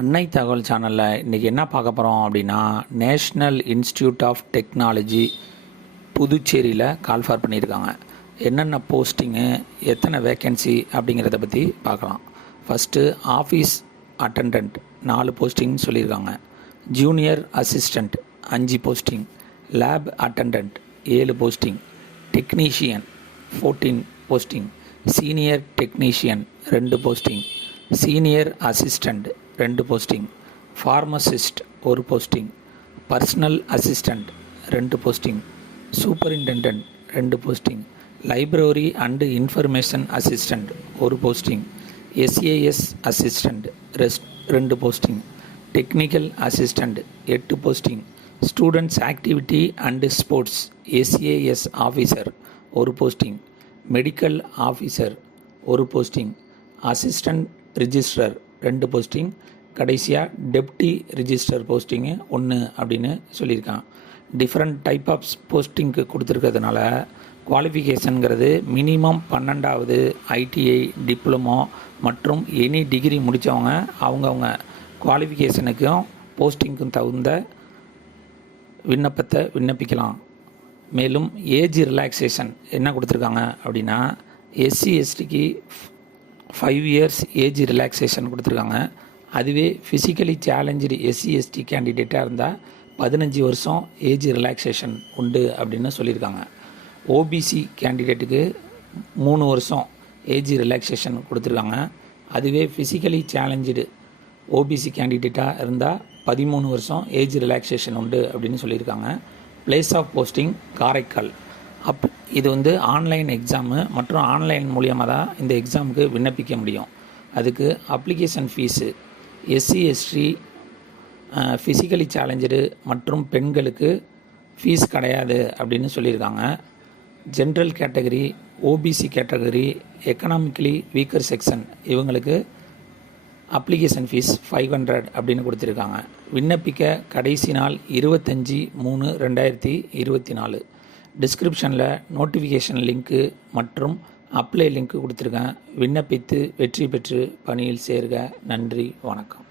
அன்னை தகவல் சேனலில் இன்றைக்கி என்ன பார்க்க போகிறோம் அப்படின்னா, நேஷ்னல் இன்ஸ்டியூட் ஆஃப் டெக்னாலஜி புதுச்சேரியில் கால்ஃபார் பண்ணியிருக்காங்க. என்னென்ன போஸ்டிங்கு, எத்தனை வேக்கன்சி அப்படிங்கிறத பற்றி பார்க்கலாம். ஃபஸ்ட்டு ஆஃபீஸ் அட்டெண்டன்ட் 4 போஸ்டிங் சொல்லியிருக்காங்க. Junior assistant 5 posting. Lab attendant 7 posting. Technician 14 posting. Senior technician 2 posting. Senior assistant 2 posting. Pharmacist 1 posting. Personal assistant 2 posting. Superintendent 2 posting. Library and information assistant 1 posting. SAS assistant 2 posting. Technical assistant 8 posting. Students activity and sports SAS officer 1 posting. Medical officer 1 posting. Assistant registrar 2 posting. கடைசியாக deputy registrar போஸ்டிங்கு 1 அப்படின்னு சொல்லியிருக்கான். Different type of போஸ்டிங்க்கு கொடுத்துருக்கிறதுனால குவாலிஃபிகேஷனுங்கிறது minimum 12வது ITI, diploma மற்றும் any degree முடித்தவங்க அவங்கவுங்க குவாலிஃபிகேஷனுக்கும் போஸ்டிங்க்கும் தகுந்த விண்ணப்பத்தை விண்ணப்பிக்கலாம். மேலும் ஏஜ் ரிலாக்ஸேஷன் என்ன கொடுத்துருக்காங்க அப்படின்னா, எஸ்சி எஸ்டிக்கு 5 இயர்ஸ் ஏஜ் ரிலாக்ஸேஷன் கொடுத்துருக்காங்க. அதுவே ஃபிசிக்கலி சேலஞ்சு எஸ்சி எஸ்டி கேண்டிடேட்டாக இருந்தால் 15 வருஷம் ஏஜ் ரிலாக்ஸேஷன் உண்டு அப்படின்னு சொல்லியிருக்காங்க. ஓபிசி கேண்டிடேட்டுக்கு 3 வருஷம் ஏஜ் ரிலாக்ஸேஷன் கொடுத்துருக்காங்க. அதுவே ஃபிசிக்கலி சேலஞ்சு ஓபிசி கேண்டிடேட்டாக இருந்தால் 13 வருஷம் ஏஜ் ரிலாக்ஸேஷன் உண்டு அப்படின்னு சொல்லியிருக்காங்க. Place of posting Karaikal. இது ஆன்லைன் எக்ஸாமு மற்றும் ஆன்லைன் மூலியமாக தான் இந்த எக்ஸாமுக்கு விண்ணப்பிக்க முடியும். அதுக்கு application fees SC ST physically challenge மற்றும் பெண்களுக்கு ஃபீஸ் கிடையாது அப்படின்னு சொல்லியிருக்காங்க. General category, OBC category, economically weaker section இவங்களுக்கு அப்ளிகேஷன் ஃபீஸ் 500 அப்படின்னு கொடுத்துருக்காங்க. விண்ணப்பிக்க கடைசி நாள் 25/3/2024. டிஸ்கிரிப்ஷனில் நோட்டிஃபிகேஷன் லிங்க்கு மற்றும் அப்ளை லிங்க்கு கொடுத்துருக்கேன். விண்ணப்பித்து வெற்றி பெற்று பணியில் சேர்க. நன்றி, வணக்கம்.